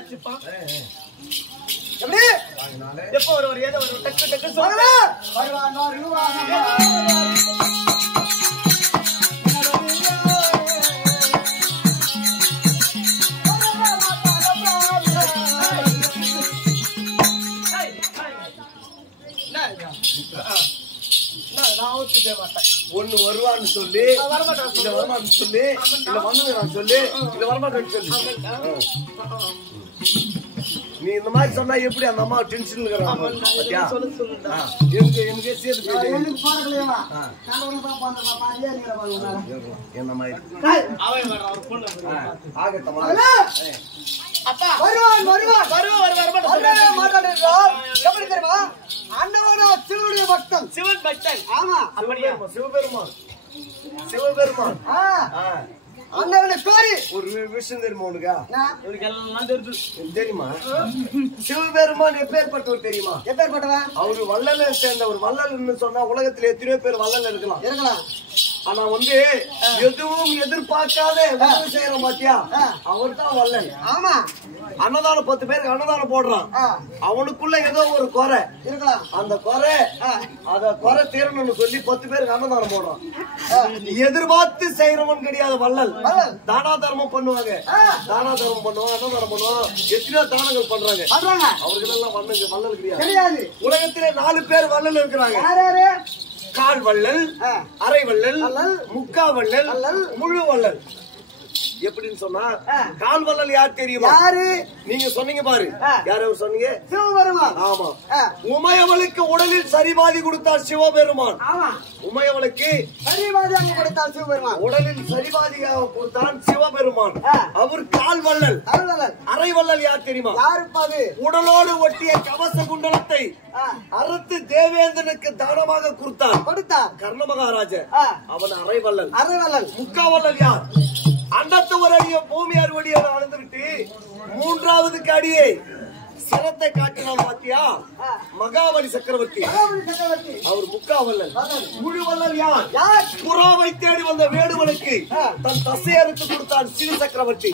ஆச்சுப்பா. எப்படி எப்போ ஒரு ஏதோ ஒரு டக்கு டக்கு சொல்லுங்க. ஒண்ணு வருவான்னு சொல்லி இல்ல வருமான்னு சொல்லி இல்ல வந்துடுறான்னு சொல்லி இல்ல வரமாட்டேன்னு சொல்லி நீ இந்த மாதிரி சொன்னா எப்படி அந்த அம்மா டென்ஷன் என்ன மாதிரி சிவனுடைய பக்தன் சிவன் பக்தன். ஆமா அப்படியா சிவபெருமான் சிவபெருமான் அண்ணவனை கோரி ஒரு விஷயம் தெரியுமா உனக்கா? தெரியுமா? சிவபெருமான் எப்பேற்பட்டவர் தெரியுமா? எப்பேற்பட்டவன்? அவரு வள்ளல சேர்ந்த ஒரு வள்ளல்னு சொன்னா உலகத்துல எத்தனையோ பேர் வள்ளல் இருக்கலாம். ஆனா எதுவும் எதிர்பார்க்காத உதவி செய்யறோம் பாத்தியா, அவர் தான் வள்ளல். ஆமா, அன்னதானம் 10 பேருக்கு அன்னதானம் போடுறான். அவனுக்குள்ள ஏதோ ஒரு குறை இருக்கலாம். அந்த குறை குறை தீரணும்னு சொல்லி 10 பேருக்கு அன்னதானம் போடுறான். எதிர்பார்த்து செய்யறவன் கிடையாது வள்ளல். தானா தர்மம் பண்ணுவாங்க, தானா தர்மம் பண்ணுவாங்க, அன்னதானம் பண்ணுவாங்க, எத்தனையோ தானங்கள் பண்றாங்க. அவர்கள் எல்லாம் வள்ளல் கிடையாது. உலகத்திலே 4 பேர் வள்ளல் இருக்கிறாங்க. கால் வள்ளல், அரை வள்ளல், முக்கா வள்ளல், முழு வள்ளல். எப்படின்னு சொன்னா கால் வள்ளல் யார் தெரியுமா? யாரு நீங்க சொன்னீங்க பாரு. யார் அவர் சொன்னீங்க? சிவபெருமான். ஆமா, உமையவளுக்கு உடலில் சரிபாதி கொடுத்தார் சிவபெருமான். ஆமா, உமையவளுக்கு சரிபாதியாக கொடுத்தார் சிவபெருமான். உடலில் சரிபாதியாக கொடுத்தான் சிவபெருமான். அவர் கால் வள்ளல். அரை வள்ளல் யார் தெரியுமா? யாருப்பாது? உடலோடு ஒட்டிய கவச குண்டலத்தை அறுத்து தேவேந்திரனுக்கு தானமாக கொடுத்தார் கர்ண மகாராஜர். அவன் அரை வள்ளல். அரை வள்ளல். முக்கா வள்ளல் யார்? அண்டத்து ஒரு அடியை பூமி அறுவடியை அளந்துவிட்டு 3வது அடியை சிரத்தை காட்டினார் பாத்தியா, மகாபலி சக்கரவர்த்தி. அவர் முக்கா வள்ளல். முழு வள்ளல் யார்? புறாவை தேடி வந்த வேடுவனுக்கு தன் தசை அறுத்து கொடுத்தார் சிவ சக்கரவர்த்தி.